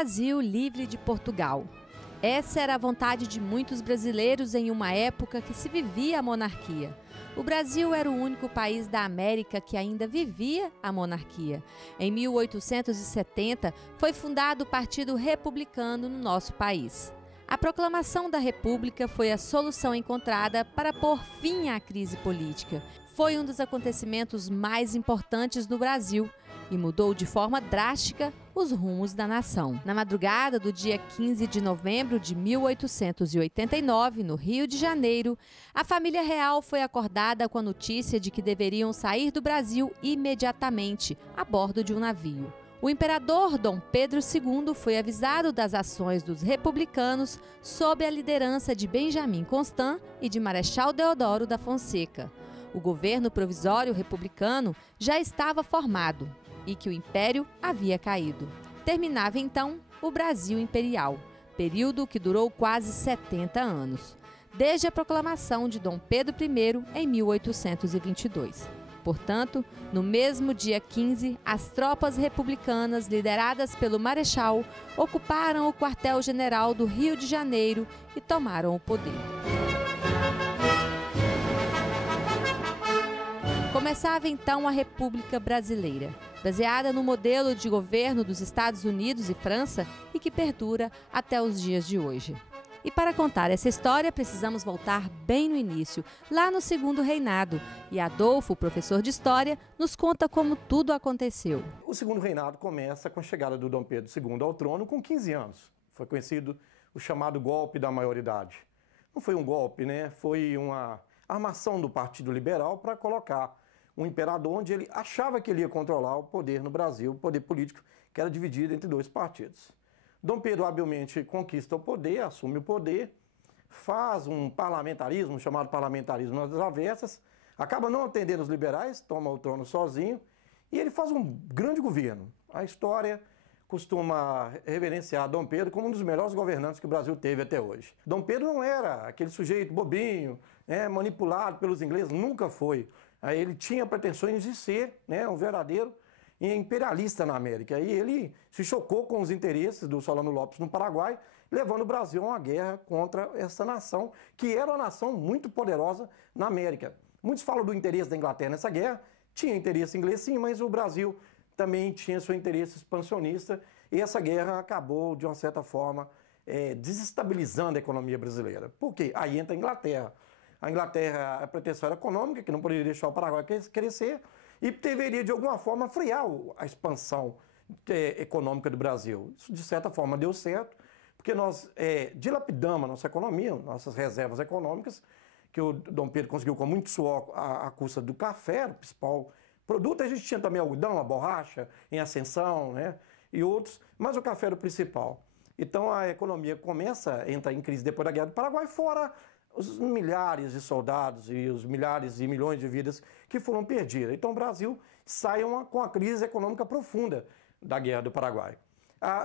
Brasil livre de Portugal. Essa era a vontade de muitos brasileiros em uma época que se vivia a monarquia. O Brasil era o único país da América que ainda vivia a monarquia. Em 1870, foi fundado o Partido Republicano no nosso país. A proclamação da República foi a solução encontrada para pôr fim à crise política. Foi um dos acontecimentos mais importantes no Brasil e mudou de forma drástica os rumos da nação. Na madrugada do dia 15 de novembro de 1889, no Rio de Janeiro, a família real foi acordada com a notícia de que deveriam sair do Brasil imediatamente, a bordo de um navio. O imperador Dom Pedro II foi avisado das ações dos republicanos sob a liderança de Benjamin Constant e de Marechal Deodoro da Fonseca. O governo provisório republicano já estava formado e que o império havia caído. Terminava então o Brasil Imperial, período que durou quase 70 anos, desde a proclamação de Dom Pedro I em 1822. Portanto, no mesmo dia 15, as tropas republicanas, lideradas pelo Marechal, ocuparam o quartel-general do Rio de Janeiro e tomaram o poder. Começava então a República Brasileira, baseada no modelo de governo dos Estados Unidos e França e que perdura até os dias de hoje. E para contar essa história, precisamos voltar bem no início, lá no Segundo Reinado. E Adolfo, professor de História, nos conta como tudo aconteceu. O Segundo Reinado começa com a chegada do Dom Pedro II ao trono com 15 anos. Foi conhecido o chamado golpe da maioridade. Não foi um golpe, né? Foi uma armação do Partido Liberal para colocar um imperador onde ele achava que ele ia controlar o poder no Brasil, o poder político, que era dividido entre dois partidos. Dom Pedro habilmente conquista o poder, assume o poder, faz um parlamentarismo, chamado parlamentarismo nas avessas, acaba não atendendo os liberais, toma o trono sozinho, e ele faz um grande governo. A história costuma reverenciar Dom Pedro como um dos melhores governantes que o Brasil teve até hoje. Dom Pedro não era aquele sujeito bobinho, manipulado pelos ingleses, nunca foi. Ele tinha pretensões de ser um verdadeiro imperialista na América. E ele se chocou com os interesses do Solano Lopes no Paraguai, levando o Brasil a uma guerra contra essa nação, que era uma nação muito poderosa na América. Muitos falam do interesse da Inglaterra nessa guerra, tinha interesse inglês sim, mas o Brasil também tinha seu interesse expansionista, e essa guerra acabou, de uma certa forma, desestabilizando a economia brasileira. Por quê? Aí entra a Inglaterra. A Inglaterra, a pretensão era econômica, que não poderia deixar o Paraguai crescer, e deveria, de alguma forma, frear a expansão econômica do Brasil. Isso, de certa forma, deu certo, porque nós dilapidamos a nossa economia, nossas reservas econômicas, que o Dom Pedro conseguiu com muito suor à custa do café, o principal produto. A gente tinha também algodão, a borracha em ascensão, e outros, mas o café era o principal. Então a economia começa a entrar em crise depois da Guerra do Paraguai, fora os milhares de soldados e os milhares e milhões de vidas que foram perdidas. Então o Brasil sai com a crise econômica profunda da Guerra do Paraguai.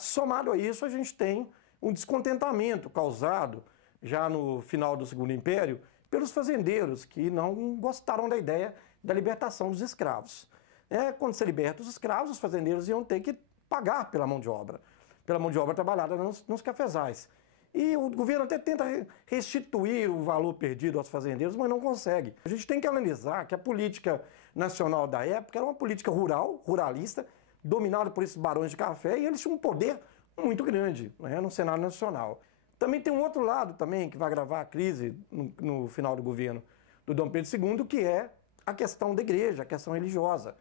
Somado a isso, a gente tem um descontentamento causado já no final do Segundo Império pelos fazendeiros, que não gostaram da ideia da libertação dos escravos. Quando se liberta os escravos, os fazendeiros iam ter que pagar pela mão de obra trabalhada nos cafezais. E o governo até tenta restituir o valor perdido aos fazendeiros, mas não consegue. A gente tem que analisar que a política nacional da época era uma política ruralista, dominada por esses barões de café, e eles tinham um poder muito grande no cenário nacional. Também tem um outro lado também que vai agravar a crise no final do governo do Dom Pedro II, que é a questão da igreja, a questão religiosa.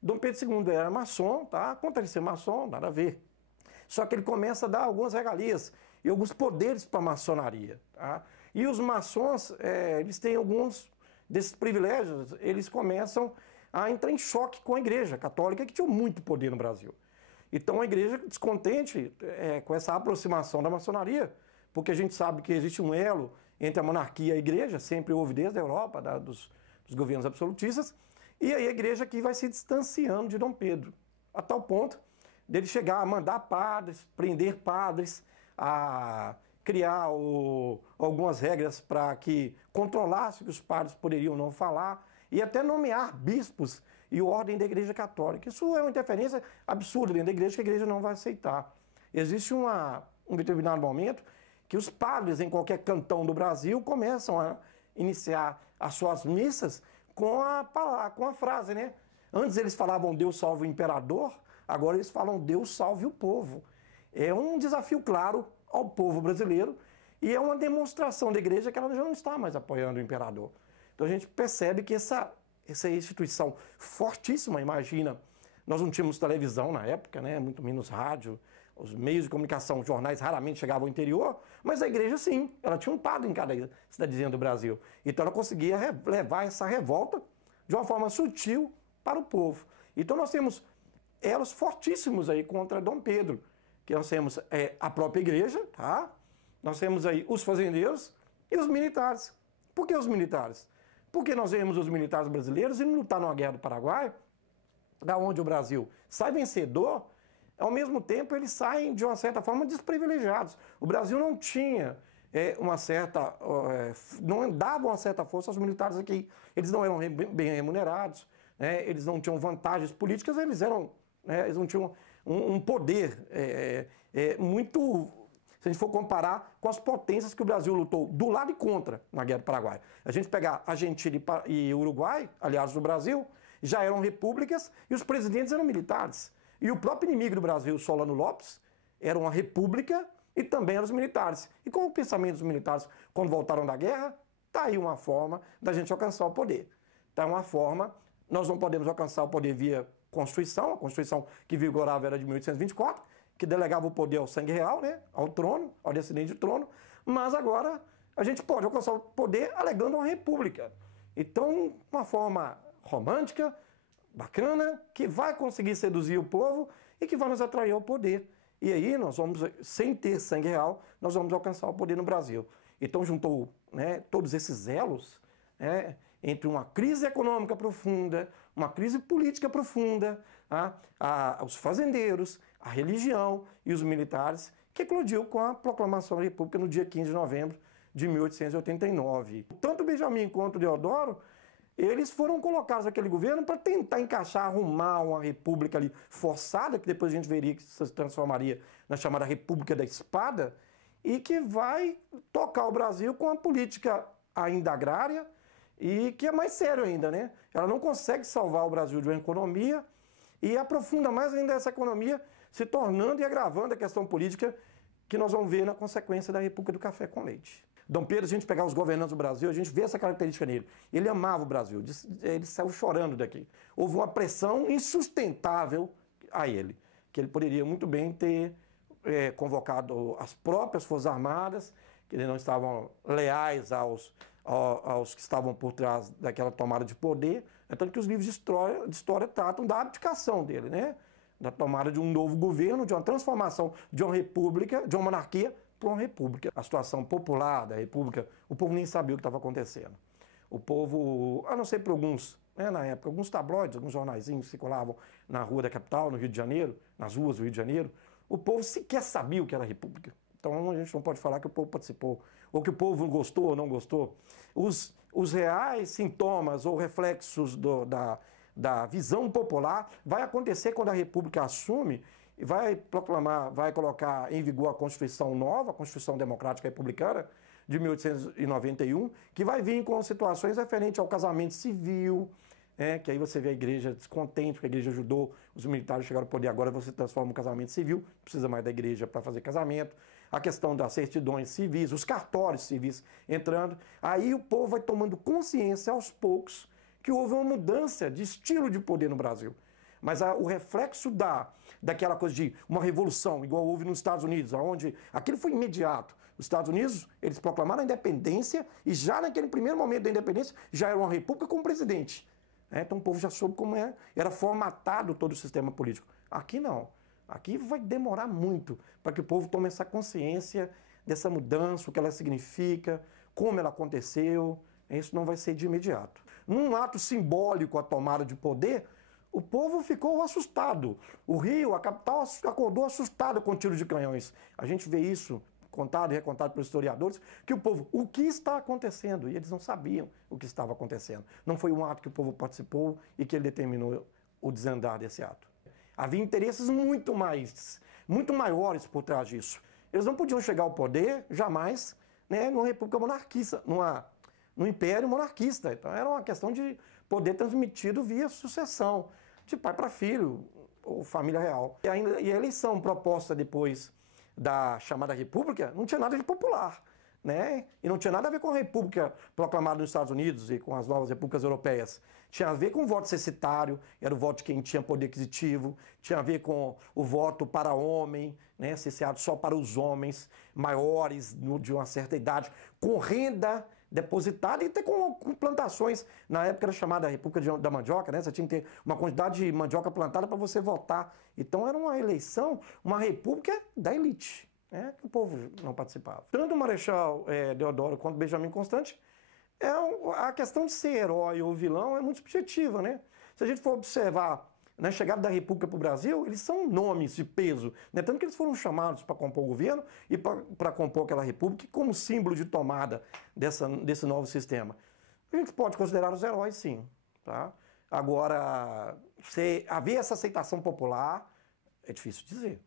Dom Pedro II era maçom, contra ele ser maçom, nada a ver. Só que ele começa a dar algumas regalias e alguns poderes para a maçonaria. E os maçons, eles têm alguns desses privilégios, eles começam a entrar em choque com a igreja católica, que tinha muito poder no Brasil. Então a igreja, descontente com essa aproximação da maçonaria, porque a gente sabe que existe um elo entre a monarquia e a igreja, sempre houve desde a Europa, dos governos absolutistas, e aí a igreja aqui vai se distanciando de Dom Pedro, a tal ponto dele chegar a mandar padres, prender padres, a criar algumas regras para que controlasse o que os padres poderiam não falar, e até nomear bispos e ordem da Igreja Católica. Isso é uma interferência absurda dentro da igreja, que a igreja não vai aceitar. Existe um determinado momento que os padres em qualquer cantão do Brasil começam a iniciar as suas missas com a frase, né? Antes eles falavam Deus salve o imperador, agora eles falam Deus salve o povo. É um desafio claro ao povo brasileiro e é uma demonstração da igreja que ela já não está mais apoiando o imperador. Então a gente percebe que essa instituição fortíssima, imagina, nós não tínhamos televisão na época, né? Muito menos rádio, os meios de comunicação, os jornais raramente chegavam ao interior, mas a igreja sim, ela tinha um padre em cada cidadezinha do Brasil. Então ela conseguia levar essa revolta de uma forma sutil para o povo. Então nós temos elos fortíssimos aí contra Dom Pedro, que nós temos a própria igreja, tá? Nós temos aí os fazendeiros e os militares. Por que os militares? Porque nós vemos os militares brasileiros indo lutar numa guerra do Paraguai, da onde o Brasil sai vencedor, ao mesmo tempo eles saem de uma certa forma desprivilegiados. O Brasil não tinha não dava uma certa força aos militares aqui. Eles não eram bem remunerados, né? Eles não tinham vantagens políticas, eles não tinham um poder muito, se a gente for comparar com as potências que o Brasil lutou do lado e contra na Guerra do Paraguai. A gente pegar Argentina e Uruguai, aliados do Brasil, já eram repúblicas e os presidentes eram militares. E o próprio inimigo do Brasil, Solano Lopes, era uma república e também eram os militares. E qual o pensamento dos militares quando voltaram da guerra? Está aí uma forma da gente alcançar o poder. Está uma forma, nós não podemos alcançar o poder via Constituição, a Constituição que vigorava era de 1824, que delegava o poder ao sangue real, né, ao trono, ao descendente do trono, mas agora a gente pode alcançar o poder alegando uma república. Então, uma forma romântica, bacana, que vai conseguir seduzir o povo e que vai nos atrair ao poder. E aí nós vamos, sem ter sangue real, nós vamos alcançar o poder no Brasil. Então juntou, né, todos esses elos, né, entre uma crise econômica profunda, uma crise política profunda, os fazendeiros, a religião e os militares, que eclodiu com a proclamação da República no dia 15 de novembro de 1889. Tanto Benjamin quanto Deodoro, eles foram colocados naquele governo para tentar encaixar, arrumar uma república ali forçada, que depois a gente veria que se transformaria na chamada República da Espada, e que vai tocar o Brasil com uma política ainda agrária e que é mais sério ainda, né? Ela não consegue salvar o Brasil de uma economia e aprofunda mais ainda essa economia, se tornando e agravando a questão política que nós vamos ver na consequência da República do Café com Leite. Dom Pedro, se a gente pegar os governantes do Brasil, a gente vê essa característica nele. Ele amava o Brasil, ele saiu chorando daqui. Houve uma pressão insustentável a ele, que ele poderia muito bem ter convocado as próprias Forças Armadas, que não estavam leais aos que estavam por trás daquela tomada de poder. Tanto que os livros de história tratam da abdicação dele, né? Da tomada de um novo governo, de uma transformação de uma república, de uma monarquia, para uma república. A situação popular da república, o povo nem sabia o que estava acontecendo. O povo, a não ser por alguns, né, na época, alguns tabloides, alguns jornaizinhos que circulavam na rua da capital, no Rio de Janeiro, nas ruas do Rio de Janeiro, o povo sequer sabia o que era a república. Então a gente não pode falar que o povo participou, ou que o povo gostou ou não gostou. Os reais sintomas ou reflexos da visão popular vai acontecer quando a república assume e vai proclamar, vai colocar em vigor a Constituição nova, a Constituição Democrática Republicana de 1891, que vai vir com situações referentes ao casamento civil, que aí você vê a igreja descontente, porque a igreja ajudou os militares a chegar ao poder, agora você transforma um casamento civil, não precisa mais da igreja para fazer casamento, a questão das certidões civis, os cartórios civis entrando, aí o povo vai tomando consciência aos poucos que houve uma mudança de estilo de poder no Brasil. Mas o reflexo daquela coisa de uma revolução, igual houve nos Estados Unidos, onde aquilo foi imediato. Os Estados Unidos, eles proclamaram a independência e já naquele primeiro momento da independência já era uma república com um presidente. Então o povo já soube como era formatado todo o sistema político. Aqui não. Aqui vai demorar muito para que o povo tome essa consciência dessa mudança, o que ela significa, como ela aconteceu. Isso não vai ser de imediato. Num ato simbólico, a tomada de poder, o povo ficou assustado. O Rio, a capital, acordou assustado com tiro de canhões. A gente vê isso contado e recontado pelos historiadores, que o povo, o que está acontecendo? E eles não sabiam o que estava acontecendo. Não foi um ato que o povo participou e que ele determinou o desandar desse ato. Havia interesses muito muito maiores por trás disso. Eles não podiam chegar ao poder, jamais, né, numa república monarquista, num império monarquista. Então era uma questão de poder transmitido via sucessão, de pai para filho, ou família real. E a eleição proposta depois da chamada república não tinha nada de popular, né? E não tinha nada a ver com a república proclamada nos Estados Unidos e com as novas repúblicas europeias. Tinha a ver com o voto censitário, era o voto de quem tinha poder aquisitivo, tinha a ver com o voto para homem, né? Cerceado só para os homens maiores, de uma certa idade, com renda depositada e até com plantações. Na época era chamada República da Mandioca, né? Você tinha que ter uma quantidade de mandioca plantada para você votar. Então era uma eleição, uma república da elite, né? Que o povo não participava. Tanto o Marechal Deodoro quanto Benjamin Constant, a questão de ser herói ou vilão é muito subjetiva, né? Se a gente for observar na chegada da República para o Brasil, eles são nomes de peso, né? Tanto que eles foram chamados para compor o governo e para compor aquela República como símbolo de tomada desse novo sistema. A gente pode considerar os heróis, sim. Tá? Agora, se haver essa aceitação popular, é difícil dizer.